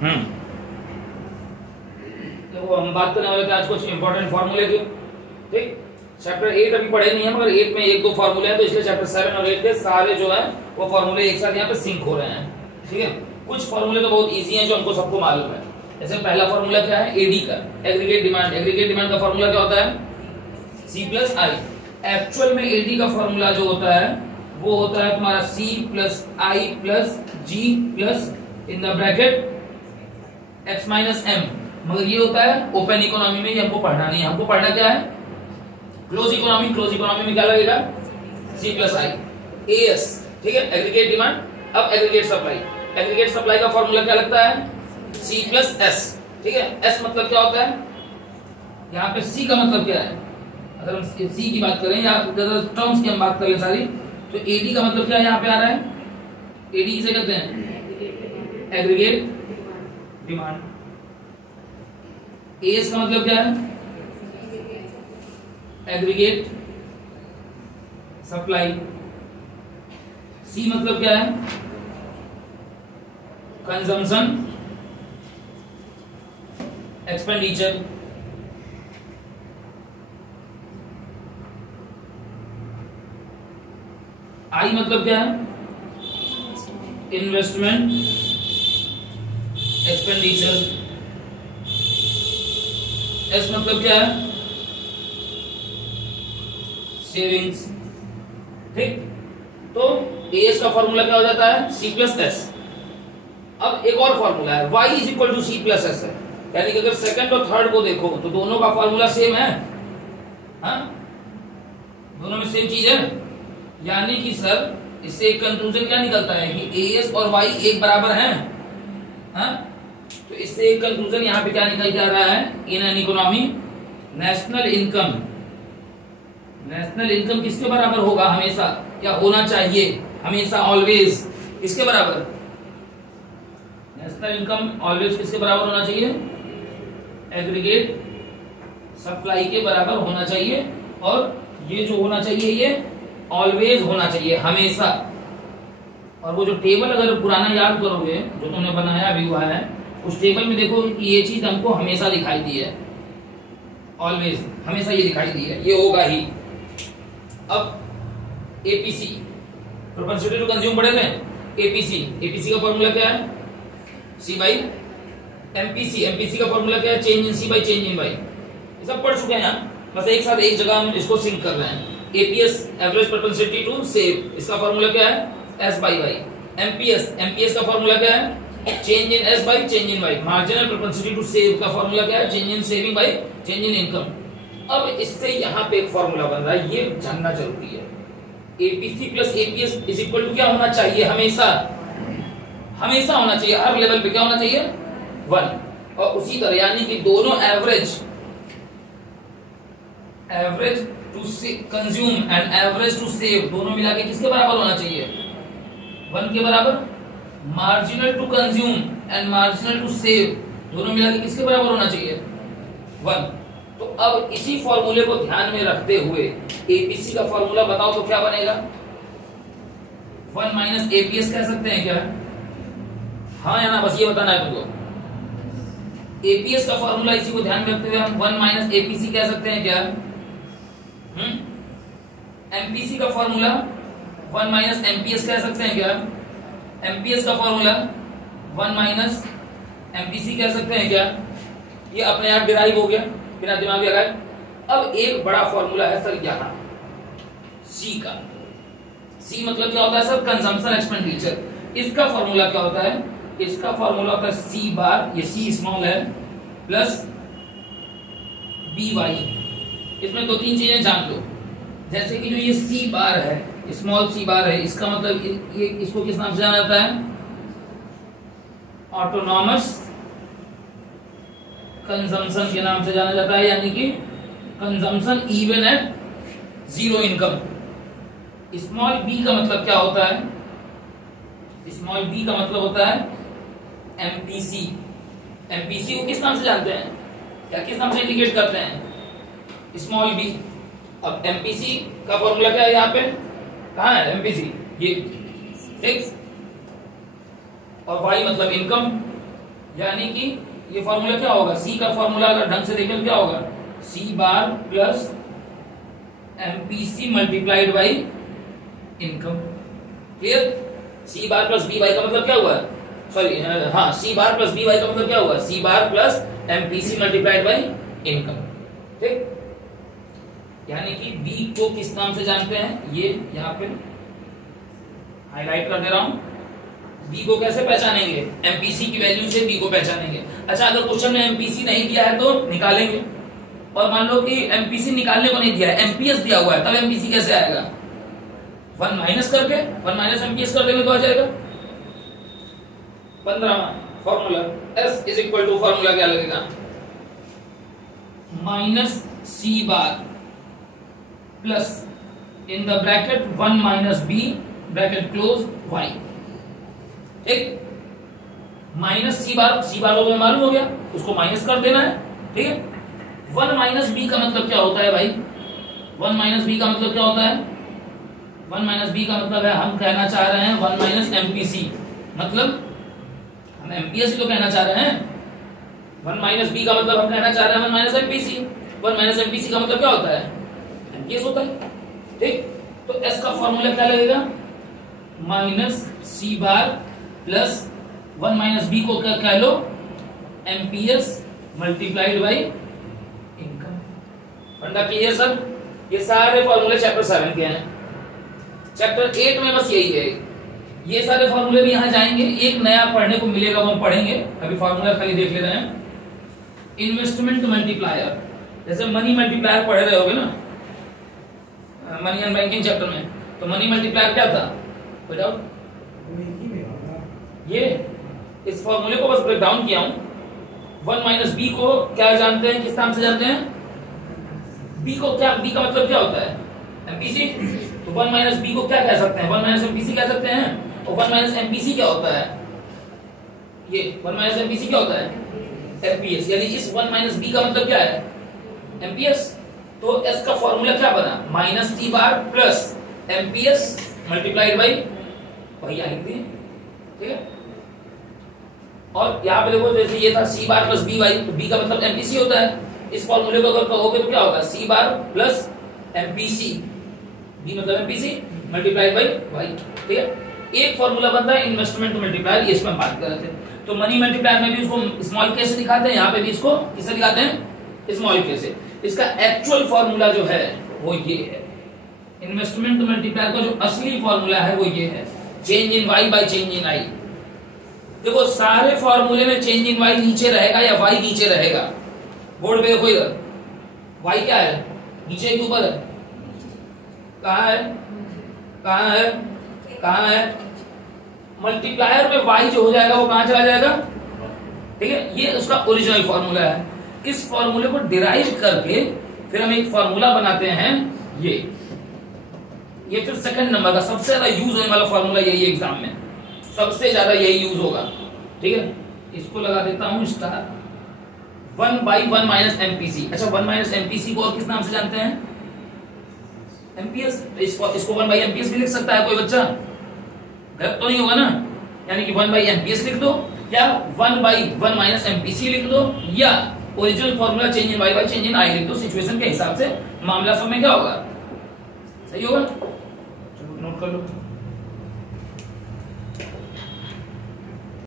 देखो हम बात करने वाले थे आज कुछ इंपॉर्टेंट फॉर्मूले के। ठीक, चैप्टर 8 अभी पढ़े नहीं है, मगर 8 में एक दो फॉर्मूले हैं, तो इसलिए चैप्टर 7 और 8 के सारे जो है वो फॉर्मूले एक साथ यहाँ पे सिंक हो रहे हैं। ठीक है, कुछ फॉर्मूले तो बहुत इजी हैं जो हमको सबको मालूम है। जैसे पहला फॉर्मूला क्या है, एडी का, एग्रीगेट डिमांड। एग्रीगेट डिमांड का फॉर्मूला क्या होता है, सी प्लस आई। एक्चुअल में एडी का फॉर्मूला जो होता है वो होता है तुम्हारा C plus I plus G plus in the bracket X minus M. मगर ये होता है ओपन इकोनॉमी में, ये हमको पढ़ना नहीं है। हमको पढ़ना क्या है, क्लोज इकोनॉमी। क्लोज इकोनॉमी में क्या लगेगा, सी प्लस आई ए एस। ठीक है, एग्रीगेट डिमांड। अब एग्रीगेट सप्लाई, एग्रीगेट सप्लाई का फॉर्मूला क्या लगता है, सी प्लस एस। ठीक है, एस मतलब क्या होता है, यहाँ पे सी का मतलब क्या है, अगर हम सी की बात करें या टर्म्स की हम बात करें सारी, तो एडी का मतलब क्या है, यहाँ पे आ रहा है, एडी किसे कहते हैं, एग्रीगेट डिमांड। एस का मतलब क्या है, एग्रीगेट सप्लाई। सी मतलब क्या है, कंजम्पशन एक्सपेंडिचर। आई मतलब क्या है, इन्वेस्टमेंट एक्सपेंडिचर। एस मतलब क्या है, सेविंग्स। ठीक, तो एस का फॉर्मूला क्या हो जाता है, सी प्लस एस। अब एक और फॉर्मूला है, y is equal to C plus S है, यानी कि अगर सेकंड और थर्ड को देखो तो दोनों का फॉर्मूला सेम है। हाँ, दोनों में सेम चीज है, यानी कि सर इससे एक कंक्लूजन क्या निकलता है कि एस और y एक बराबर हैं। हाँ, तो इससे एक कंक्लूजन यहाँ पे क्या निकल जा रहा है, in an economy national income. National income किसके बराबर होगा हमेशा, या होना चाहिए हमेशा, ऑलवेज किसके बराबर, नेशनल इनकम ऑलवेज किसके बराबर होना चाहिए, एग्रीगेट सप्लाई के बराबर होना चाहिए। और ये जो होना चाहिए ये ऑलवेज होना चाहिए, हमेशा। और वो जो टेबल अगर पुराना याद करोगे जो तुमने बनाया भी हुआ है, उस टेबल में देखो कि ये चीज हमको हमेशा दिखाई दी है, ऑलवेज हमेशा ये दिखाई दी है, ये होगा ही। अब एपीसी, प्रोपेंसिटी टू कंज्यूम पढ़े थे, एपीसी। एपीसी का फॉर्मूला क्या है, सी बाई एमपीसी। एमपीसी का फॉर्मूला क्या है, change in C by change in Y. ये सब पढ़ चुके हैं यहाँ, बस एक साथ एक जगह हम इसको सिंक कर रहे हैं। APS average propensity to save, इसका फॉर्मूला क्या है, S by Y. MPS, MPS का फॉर्मूला क्या है, change in S by change in Y. Marginal propensity to save का फॉर्मूला क्या है, change in saving by change in income. अब इससे यहाँ पे एक फॉर्मूला बन रहा है, ये जानना जरूरी है। APC plus APS is equal to क्या होना चाहिए, हमेशा, हमेशा होना चाहिए, हर लेवल पे क्या होना चाहिए, 1। और उसी तरह यानी कि दोनों average to consume and average to save दोनों मिला के किसके बराबर होना चाहिए, 1 के बराबर। Marginal to consume and marginal to save दोनों मिला के किसके बराबर होना चाहिए, 1। तो अब इसी फॉर्मूले को ध्यान में रखते हुए एपीसी का फॉर्मूला बताओ तो क्या बनेगा, 1 माइनस एपीएस कह सकते हैं क्या, हाँ या ना, बस ये बताना है तुमको। एपीएस का फॉर्मूला इसी को ध्यान में रखते हुए हम 1 माइनस एपीसी कह सकते हैं क्या। एमपीसी का फॉर्मूला 1 माइनस एमपीएस कह सकते हैं क्या। एमपीएस का फॉर्मूला 1 माइनस एमपीसी कह सकते हैं क्या। ये अपने आप डिराइव हो गया बिना दिमाग लगाए। अब एक बड़ा फॉर्मूला है सर यहाँ सी का। सी मतलब क्या होता है सर, कंजम्पशन एक्सपेंडिचर। इसका फॉर्मूला क्या होता है, इसका फॉर्मूला होता है सी बार, ये सी स्मॉल है, प्लस बी वाई। इसमें 2-3 चीजें जान लो, जैसे कि जो ये सी बार है, स्मॉल सी बार है, इसका मतलब ये इसको किस नाम से जाना जाता है, ऑटोनॉमस कंजम्पशन के नाम से जाना जाता है, यानी कि consumption even at zero income. Small B का मतलब क्या होता है, स्मॉल बी का मतलब होता है एमपीसी। एमपीसी को किस नाम से जानते हैं या किस नाम से इंडिकेट करते हैं, स्मॉल बी। अब एमपीसी का फॉर्मूला क्या है, यहाँ पे कहाँ है एमपीसी, ये ठीक। और वाई मतलब इनकम, यानी कि ये फॉर्मूला क्या होगा, सी का फॉर्मूला अगर ढंग से देखें तो क्या होगा, C bar plus MPC multiplied by income. Clear? C bar plus B Y का मतलब क्या हुआ, सॉरी हाँ, C bar plus B Y का मतलब क्या हुआ, C bar plus MPC multiplied by income. ठीक, यानी कि बी को किस नाम से जानते हैं, ये यहाँ पे हाईलाइट कर दे रहा हूं। बी को कैसे पहचानेंगे, एमपीसी की वैल्यू से बी को पहचानेंगे। अच्छा, अगर क्वेश्चन में एमपीसी नहीं दिया है तो निकालेंगे, और मान लो कि एमपीसी निकालने को नहीं दिया है, एमपीएस दिया हुआ है, तब एमपीसी कैसे आएगा, 1 माइनस करके 1 माइनस एमपीएस कर देंगे तो आ जाएगा। 15वां formula, S is equal to, formula क्या लगेगा, minus C bar plus in the bracket 1 minus B bracket close Y. ठीक, माइनस सी बार तो तुम्हें मालूम हो गया, उसको माइनस कर देना है। ठीक है, 1 माइनस बी का मतलब क्या होता है भाई, 1 माइनस बी का मतलब क्या होता है, 1 माइनस बी का मतलब है, हम कहना चाह रहे हैं 1 माइनस एमपीसी, मतलब हम एमपीएस तो कहना चाह रहे हैं। 1 माइनस बी का मतलब हम कहना चाह रहे हैं 1 माइनस एमपीसी। 1 माइनस एमपीसी का मतलब क्या होता है, एमपीएस होता है। ठीक, तो एस का फॉर्मूला क्या लगेगा, minus C bar plus 1 minus B को क्या कह लो, एमपीएस मल्टीप्लाइड बाई इनकम। फंडा क्लियर सर? ये सारे फॉर्मूले चैप्टर 7 के हैं। चैप्टर 8 में बस यही है, ये सारे फॉर्मूले भी यहां जाएंगे, एक नया पढ़ने को मिलेगा वो हम पढ़ेंगे। अभी फॉर्मूला खाली देख ले रहे हैं। इन्वेस्टमेंट मल्टीप्लायर, जैसे मनी मल्टीप्लायर पढ़ रहे होगे ना मनी एंड बैंकिंग चैप्टर में, तो मनी मल्टीप्लायर क्या था, कोई डाउट? ये इस फॉर्मूले को बस ब्रेक डाउन किया हूं। 1 माइनस बी को क्या जानते हैं, किस नाम से जानते हैं, बी को क्या, बी का मतलब क्या होता है, एमपीसी। तो 1 माइनस बी को क्या कह सकते हैं, 1 माइनस एमपीसी कह सकते हैं। और 1 माइनस एमपीसी क्या होता है, ये 1 माइनस एमपीसी क्या होता है, एमपीएस। यानी इस 1 माइनस बी का मतलब क्या है, एमपीएस। तो एस का फॉर्मूला क्या बना, minus C bar plus MPS multiplied by वही आएंगे। ठीक है, और यहाँ पे देखो जैसे ये था सी बार प्लस बी वाई, तो बी का मतलब एमपीसी होता है। इस फॉर्मूले को अगर कहोगे तो क्या होगा, C bar plus MPC, B मतलब एमपीसी मल्टीप्लाइड बाई वाई। ठीक है, एक फॉर्मूला बनता है इन्वेस्टमेंट टू ये इसमें बात कर रहे थे। तो मनी मल्टीप्लायर में भी इसको स्मॉल के से दिखाते हैं, यहाँ पे भी इसको किससे दिखाते हैं, स्मॉल के से। इसका एक्चुअल फॉर्मूला जो है वो ये है, इन्वेस्टमेंट मल्टीप्लायर का जो असली फॉर्मूला है वो ये है, change in Y by change in I. देखो सारे फॉर्मूले में चेंज इन वाई नीचे रहेगा या वाई नीचे रहेगा, बोर्ड पे देखो इधर, वाई क्या है, नीचे के ऊपर है, कहाँ है, कहाँ है, कहाँ है, मल्टीप्लायर में वाई जो हो जाएगा वो कहाँ चला जाएगा। ठीक है, ये उसका ओरिजिनल फॉर्मूला है। इस फॉर्मूले को डिराइव करके फिर हम एक फॉर्मूला बनाते हैं, ये फिर सेकंड नंबर का सबसे ज्यादा यूज होने वाला फॉर्मूला यही है, एग्जाम में सबसे ज्यादा यही यूज होगा। ठीक है, इसको लगा देता हूं स्टार, 1 बाई 1 माइनस एमपीसी। अच्छा, 1 माइनस एमपीसी को और किस नाम से जानते हैं, एमपीएस। इसको 1 बाई एमपीएस भी लिख सकता है कोई बच्चा, गलत तो नहीं होगा ना। यानी कि 1 बाई एमपीएस लिख दो, या 1 बाई 1 माइनस एमपीसी लिख दो, या original formula change in Y by change in I लिख दो। सिचुएशन के हिसाब से मामला सब में क्या होगा, सही होगा। चलो नोट कर लो।